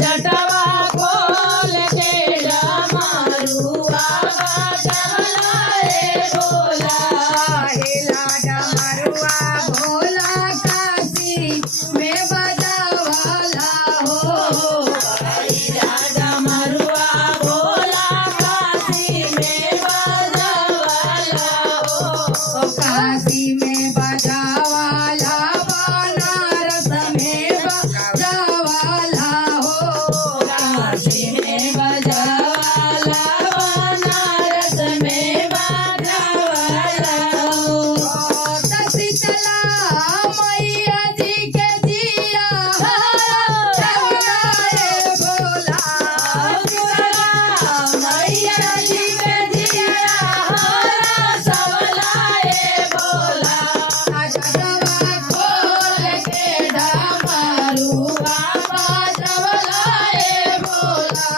जटवा खोल के डमरुआ बजवला रे भोला। पहिला डमरुआ भोला काशी में बजावला हो। पहिला डमरुआ भोला काशी में बजवला हो। काशी में बजावला बनारस में बजावला हो। काशी में बजवला बनारस में बजवला हो। शीतला मैया जी के जिया चवला रे भोला। मैया जी के जिया सबला रे भोला। जटवा खोल के डमरुआ बजवला रे भोला।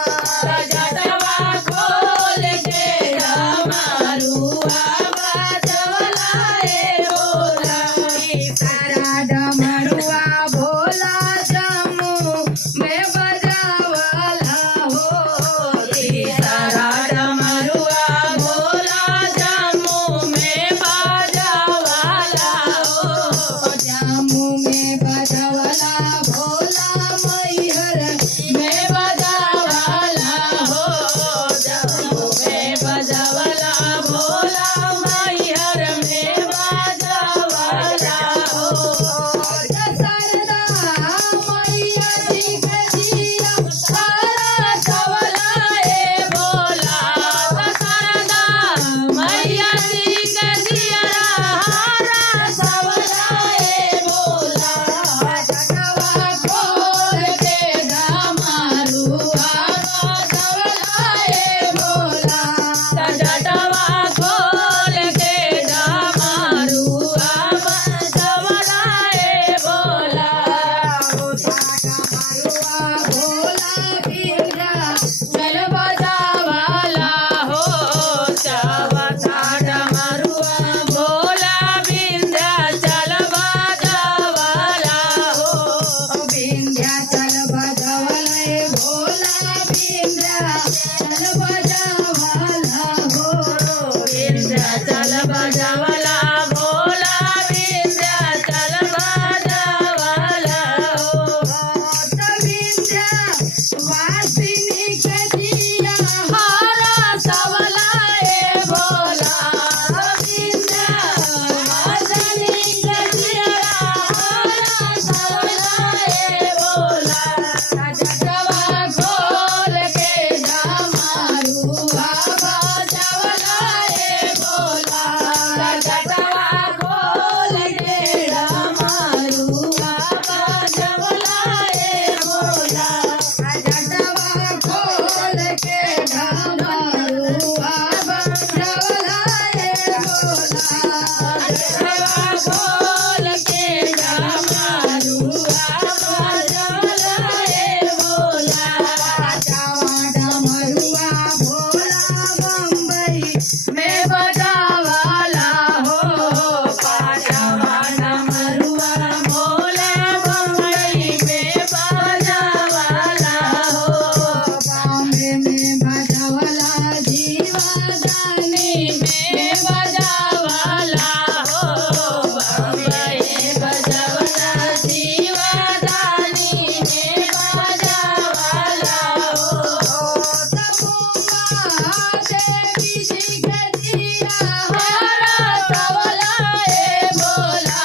जटवा खोल के डमरुआ बजवला रे भोला। सारा डमरुआ भोला जम्मू में बजावला हो। सारा डमरुआ भोला जम्मू में बजवला हो। जम्मू में बजावला भोला मैहर में बजवला हो। जम्मू में बजवला भोला मैहर में बजवला हो। शारदा मैया जी के जिया सबला रे भोला। शारदा मैया जी के जिया सबला रे भोला। जटवा खोल के डमरुआ बजवला रे भोला। जटवा खोल के डमरुआ बजवला रे भोला। डमरुआ भोला बिंदा चल बजावला हो। चावता डमरुआ भोला विंध्याचल बजावला हो। विंध्याचल बजावला भोला विंध्याचल बजावला हो। विंध्याचल बजावला भोला विंध्याचल बजावला हो। वासिनी के जिया सबला रे भोला। विंध्यवासिनी के जिया सबला रे भोला। जटवा खोल के डमरुआ बजवला रे भोला। जटवा खोल के डमरुआ बजवला रे भोला। जटवा खोल के डमरुआ बजवला रे भोला। जटवा खोल के डमरुआ बजवला रे भोला। डमरुआ भोला बम्बई में बजावला हो। पाटवा डमरुआ भोला बम्बई में बजावला हो। बॉम्बे में बजावला जीवदानी में बजावला हो। बम्बई बजावला जीवदानी में बजावला हो। देवी जी के जिया सबला रे भोला।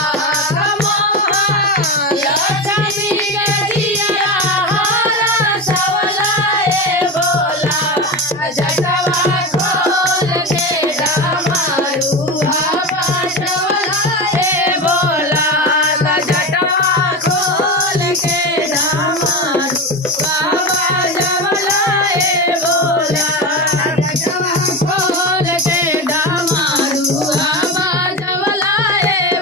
लक्ष्मी के जिया सबला रे भोला। जटवा